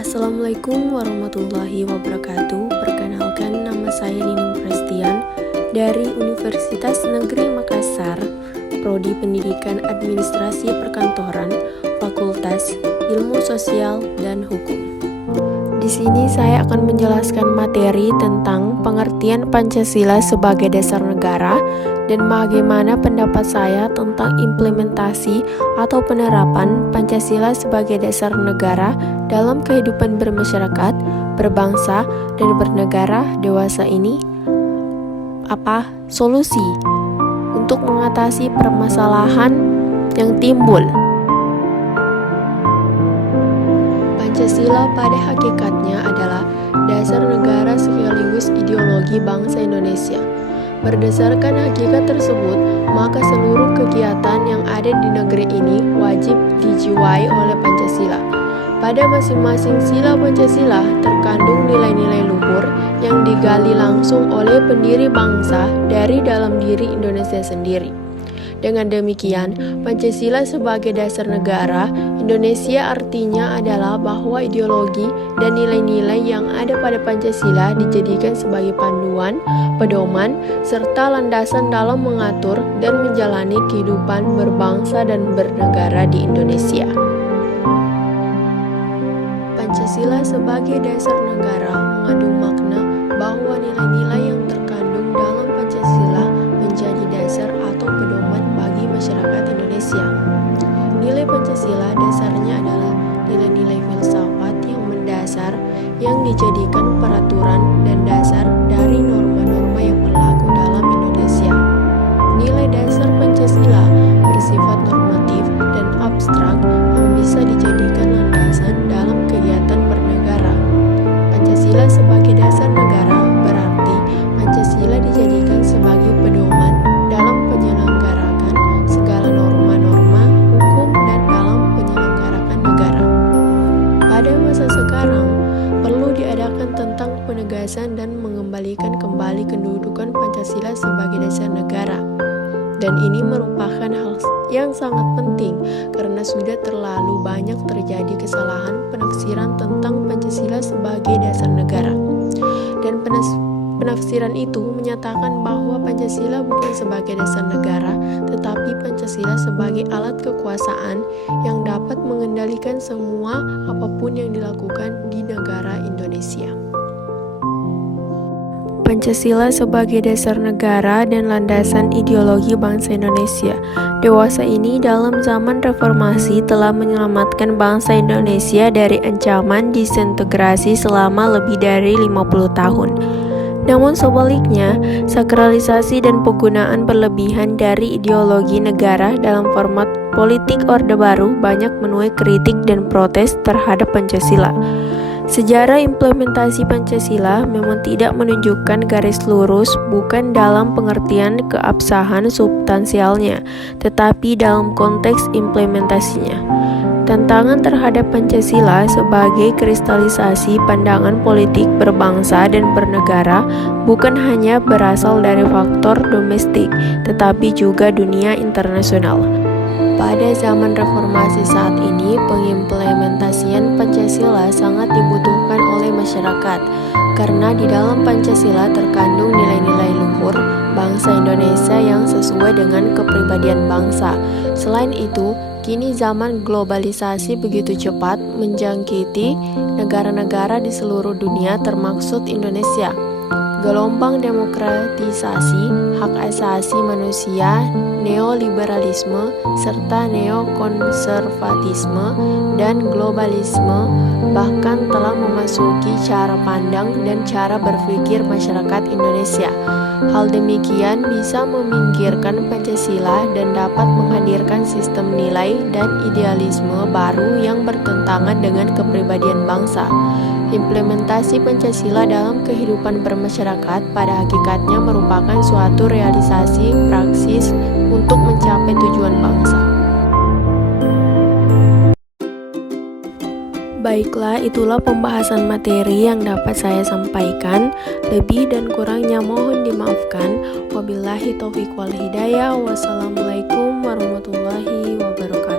Assalamualaikum warahmatullahi wabarakatuh. Perkenalkan, nama saya Nining Prestian dari Universitas Negeri Makassar, Prodi Pendidikan Administrasi Perkantoran, Fakultas Ilmu Sosial dan Hukum. Di sini saya akan menjelaskan materi tentang pengertian Pancasila sebagai dasar negara dan bagaimana pendapat saya tentang implementasi atau penerapan Pancasila sebagai dasar negara dalam kehidupan bermasyarakat, berbangsa, dan bernegara dewasa ini. Apa solusi untuk mengatasi permasalahan yang timbul? Pancasila pada hakikatnya adalah dasar negara sekaligus ideologi bangsa Indonesia. Berdasarkan hakikat tersebut, maka seluruh kegiatan yang ada di negeri ini wajib dijiwai oleh Pancasila. Pada masing-masing sila Pancasila terkandung nilai-nilai luhur yang digali langsung oleh pendiri bangsa dari dalam diri Indonesia sendiri. Dengan demikian, Pancasila sebagai dasar negara Indonesia artinya adalah bahwa ideologi dan nilai-nilai yang ada pada Pancasila dijadikan sebagai panduan, pedoman, serta landasan dalam mengatur dan menjalani kehidupan berbangsa dan bernegara di Indonesia. Pancasila sebagai dasar negara mengandung makna bahwa nilai-nilai yang terkandung dalam Pancasila menjadi dasar atau pedoman bagi masyarakat Indonesia. Nilai Pancasila dasarnya adalah nilai-nilai filsafat yang mendasar yang dijadikan peraturan dan dasar dari norma-norma yang berlaku dalam Indonesia. Nilai dasar Pancasila bersifat normatif dan abstrak yang bisa dijadikan landasan dalam kegiatan bernegara. Pancasila sebagai dasar negara berarti Pancasila dijadikan sebagai pedoman dalam penyelenggarakan segala norma-norma hukum dan dalam penyelenggarakan negara. Pada masa sekarang, perlu diadakan tentang penegasan dan mengembalikan kembali kedudukan Pancasila sebagai dasar negara. Dan ini merupakan hal yang sangat penting karena sudah terlalu banyak terjadi kesalahan penafsiran tentang Pancasila sebagai dasar negara. Dan penafsiran itu menyatakan bahwa Pancasila bukan sebagai dasar negara, tetapi Pancasila sebagai alat kekuasaan yang dapat mengendalikan semua apapun yang dilakukan di negara Indonesia. Pancasila sebagai dasar negara dan landasan ideologi bangsa Indonesia dewasa ini dalam zaman reformasi telah menyelamatkan bangsa Indonesia dari ancaman disintegrasi selama lebih dari 50 tahun. Namun sebaliknya, sakralisasi dan penggunaan berlebihan dari ideologi negara dalam format politik Orde Baru banyak menuai kritik dan protes terhadap Pancasila. Sejarah implementasi Pancasila memang tidak menunjukkan garis lurus bukan dalam pengertian keabsahan substansialnya, tetapi dalam konteks implementasinya. Tantangan terhadap Pancasila sebagai kristalisasi pandangan politik berbangsa dan bernegara bukan hanya berasal dari faktor domestik, tetapi juga dunia internasional. Pada zaman reformasi saat ini, pengimplementasian Pancasila sangat dibutuhkan oleh masyarakat karena di dalam Pancasila terkandung nilai-nilai luhur bangsa Indonesia yang sesuai dengan kepribadian bangsa. Selain itu, kini zaman globalisasi begitu cepat menjangkiti negara-negara di seluruh dunia termasuk Indonesia. Gelombang demokratisasi, hak asasi manusia, neoliberalisme, serta neokonservatisme dan globalisme bahkan telah memasuki cara pandang dan cara berpikir masyarakat Indonesia. Hal demikian bisa meminggirkan Pancasila dan dapat menghadirkan sistem nilai dan idealisme baru yang bertentangan dengan kepribadian bangsa. Implementasi Pancasila dalam kehidupan bermasyarakat pada hakikatnya merupakan suatu realisasi praksis untuk mencapai tujuan bangsa. Baiklah, itulah pembahasan materi yang dapat saya sampaikan. Lebih dan kurangnya mohon dimaafkan. Wabillahi taufiq wal hidayah. Wassalamualaikum warahmatullahi wabarakatuh.